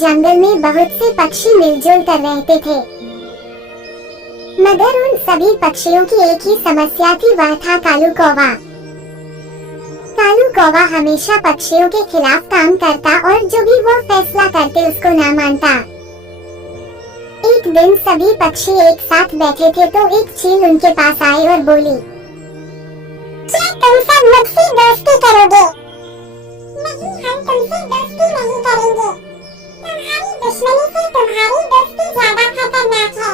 जंगल में बहुत से पक्षी मिलजुल कर रहते थे, मगर उन सभी पक्षियों की एक ही समस्या थी, वह था कालू कौवा। कालू कौवा हमेशा पक्षियों के खिलाफ काम करता और जो भी वो फैसला करते उसको ना मानता। एक दिन सभी पक्षी एक साथ बैठे थे तो एक चील उनके पास आई और बोली, क्या तुम सब मुझसे दोस्ती करोगे? नहीं, हम तुमसे दोस्ती नहीं करेंगे। तुम्हारी दुश्मनी से तुम्हारी दोस्ती ज्यादा खतरनाक है।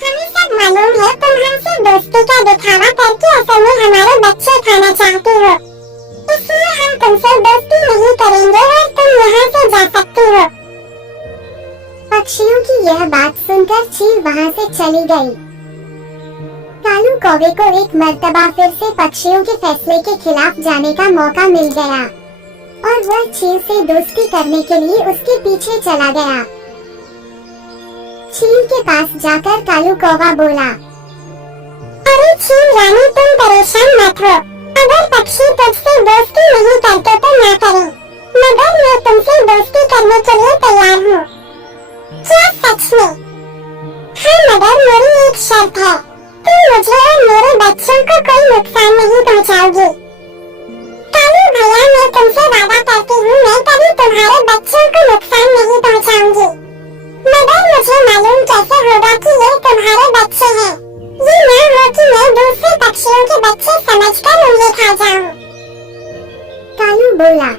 हमें सब मालूम है तुम हमसे दोस्ती का दिखावा करके असल में हमारे बच्चे खाना चाहती हो, इसलिए हम तुमसे दोस्ती नहीं करेंगे और तुम यहाँ से जा सकती हो। पक्षियों की यह बात सुनकर चील वहाँ से चली गई। कालू कौवे को एक मर्तबा फिर से पक्षियों के फैसले के खिलाफ जाने का मौका मिल गया और वह चील से दोस्ती करने के लिए उसके पीछे चला गया। चील के पास जाकर कालू कौवा बोला, अरे चील रानी, तुम परेशान मत हो। अगर पक्षी तुझसे दोस्ती नहीं करते तो ना करें, मगर मैं तुमसे दोस्ती करने के लिए तैयार हूँ। क्या सच में? हाँ, मगर मेरी एक शर्त है, तुम मुझे और मेरे बच्चों को कोई नुकसान नहीं पहुँचाओगी। कालू भैया, मैं तुमसे वादा करती हूँ मैं कभी तुम्हारे बच्चों को नुकसान नहीं पहुँचाऊंगी, मगर मुझे मालूम कैसे होगा कि ये तुम्हारे बच्चे हैं। ये ना हो कि मैं दूसरे पक्षियों के बच्चे समझकर उन्हें खा जाऊं। कालू बोला,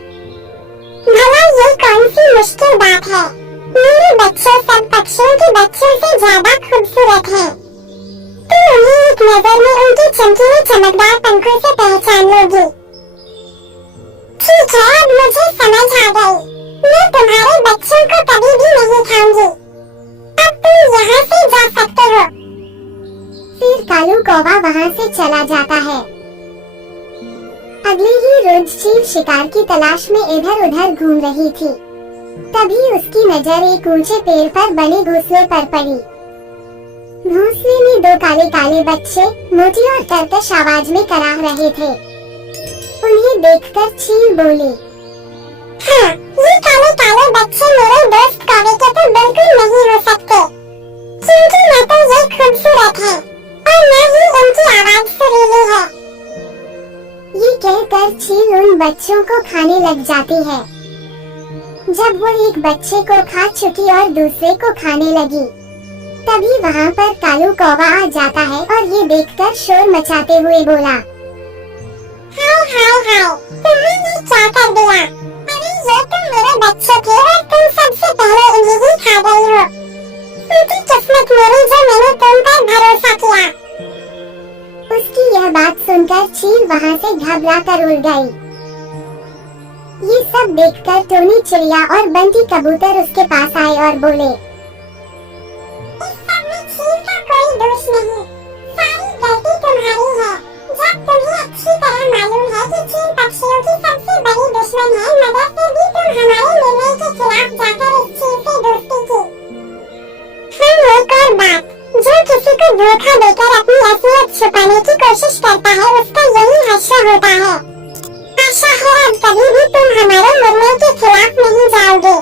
भला ये कौन सी मुश्किल बात है? मेरे बच्चे सब पक्षियों के बच्चों से ज्यादा खूबसूरत हैं। तुम उन्हें एक नजर में उनकी चमकीले चमकदार पंखों से पहचान लोगी। ठीक है, अब मुझे समझ आ गई। मैं तुम्हारे बच्चों को कभी भी नहीं खाऊंगी। अब तुम यहाँ से जा सकते हो। फिर कालू कौवा वहाँ से चला जाता है। अगले ही रोज चील शिकार की तलाश में इधर उधर घूम रही थी। तभी उसकी नजर एक ऊंचे पेड़ पर बने घोंसले पर पड़ी। घोंसले में दो काले काले बच्चे मोटी और कर्कश आवाज में कराह रहे थे। उन्हें देखकर चील बोली, हाँ, ये काले काले बच्चे मेरे दोस्त कौवे के तो बिल्कुल नहीं हो सकते, क्योंकि न तो ये खूबसूरत है और न ही इनकी आवाज सुरीली है। ये कहकर चील उन बच्चों को खाने लग जाती है। जब वो एक बच्चे को खा चुकी और दूसरे को खाने लगी, तभी वहाँ पर कालू कौवा आ जाता है और ये देखकर शोर मचाते हुए बोला, हाय हाय हाय, तुमने ये क्या कर दिया? अरे ये तुम मेरे बच्चे थे और तुम सबसे पहले इन्हें ही खा गई हो। उनकी किस्मत मेरी जो मैंने तुम पर भरोसा किया। उसकी यह बात सुनकर चील वहाँ से घबरा कर उड़ गई। ये सब देखकर टोनी चिड़िया और बंटी कबूतर उसके पास आए और बोले, इस सब में चील का कोई दोष नहीं, सारी गलती तुम्हारी है। जब तुम्हें अच्छी तरह मालूम है कि चील पक्षियों की सबसे बड़ी दुश्मन है, मगर फिर भी तुम हमारे निर्णय के खिलाफ जाकर इस चील से दोस्ती की। हाँ, एक और बात, जो किसी को धोखा देकर अपनी असलियत छुपाने की कोशिश करता है, उसका यही हश्र होता है। आशा है अब कभी भी तुम हमारे निर्णय के खिलाफ नहीं जाओगे।